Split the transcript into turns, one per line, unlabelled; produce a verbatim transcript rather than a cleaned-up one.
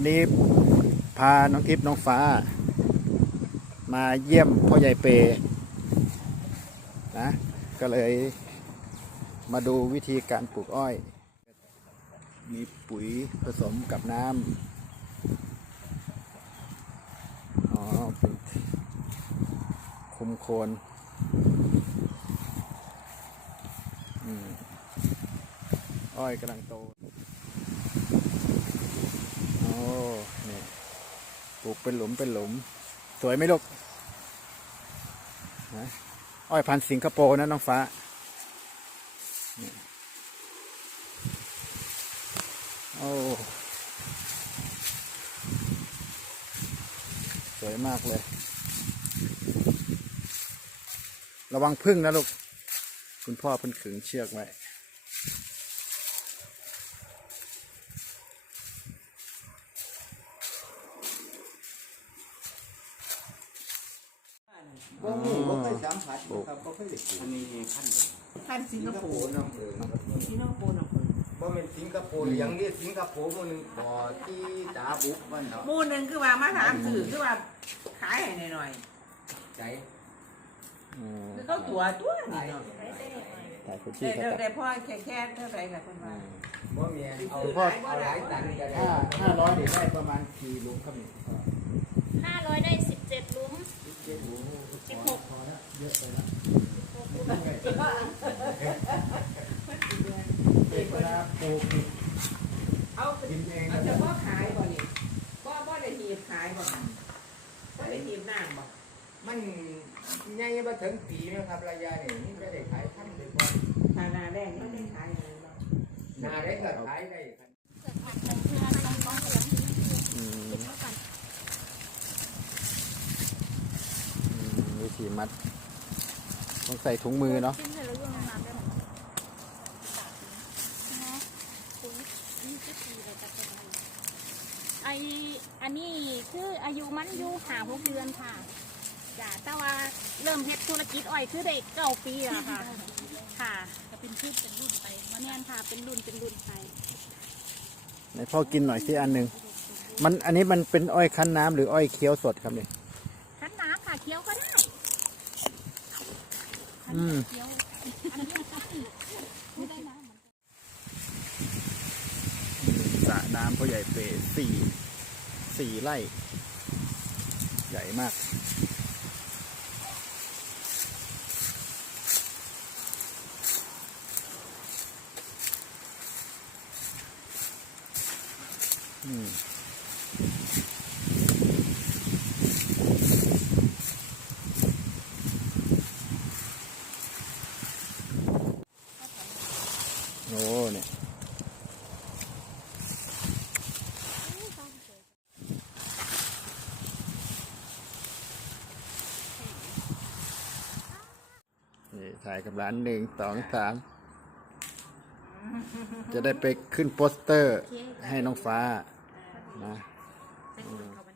วันนี้พาน้องทิพย์น้องฟ้ามาเยี่ยมพ่อใหญ่เปนะก็เลยมาดูวิธีการปลูกอ้อยมีปุ๋ยผสมกับน้ำอ๋อเป็นคุมโคนอืมอ้อยกำลังโตโอ้เนี่ยปลูกเป็นหลุมเป็นหลุมสวยไหมลูกนะอ้อยพันธุ์สิงคโปร์นะน้องฟ้าโอ้สวยมากเลยระวังพึ่งนะลูกคุณพ่อเพิ่นขึงเชือกไว้
บ่มีบ่เคยสัมผัสครับบ่เคยได้กินอันนี้พันธุ์
ท่านสิงคโปร์
น้ำเอิง
สิงคโปร์น้ำเอิง
บ่แม่นสิงคโปร์อย่างนี้สิงคโปร์มื้อนึงบ่ที่ตาบุกมันเนาะ
หมู่หนึงคือว่ามาถามสื่อคือว่าขายให้หน่อย
ใจ
ๆคือเขาตัวตัวนี่เนาะ
ถ่ายพื้น
แต่
ที่ครับ
แต่พ่อแค่แค่เท่าไหร่ล่ะเพิ่นว่า
บ่แม่นเอาเอาหลายตันก็ได้
ห้าห้าร้อยเดี๋ยวได้ประมาณกี่หลุมครับนี่
ห้าร้อยได้สิบเจ็ดลุ้มสิบหก
พอแล้วเยอะไปแล้วเป็นเวลาปลูกนี่
เอา
กินเอง
เอาเฉพาะขายบ่นี่บ่บ่ได้หีบขายบ่ค่ะบ่ได้หีบน้ำบ่
มันใหญ่บ่ถึงปีนะครับระยะนี้นี่จะได้ขายพันได้บ่
ฐานาแดงมันได้ขายอะไรบ่
หน้าได้ก็ขายได้
อืมวิธีมัดต้องใส่ถุงมือเนาะ
ชิ้นเสร็จแล้วรวมน้ำได้ไหมนะคุณนี่คือปีอะไรจะเป็นอะไรไออันนี้คืออายุมันอยู่หาหกเดือนค่ะจ้ะแต่ว่าเริ่มเฮ็ดธุรกิจอ้อยคือได้เก้าปีแล้วค่ะ ค่ะจะเป็นพืชเป็นรุ่นไปมาแน่นค่ะเป็นรุ่นเป็นรุ่นไป
ในพ่อกินหน่อยสิอันหนึ่งมันอันนี้มันเป็นอ้อยคั้นน้ำหรืออ้อยเคี้ยวสดครับนี่
คั้นน้ำค่ะเคี้ยวก็ได้
อืม
เคี้ยวอันนี้ไม่ได้น้ำ
สระน้ำพ่อใหญ่เปสี่สี่ไร่ใหญ่มากอืมโอ้เนี่ยนี่ถ่ายกับร้านหนึ่งสองสามจะได้ไปขึ้นโปสเตอร์ให้น้องฟ้านะ
ใส่คนเข้าไป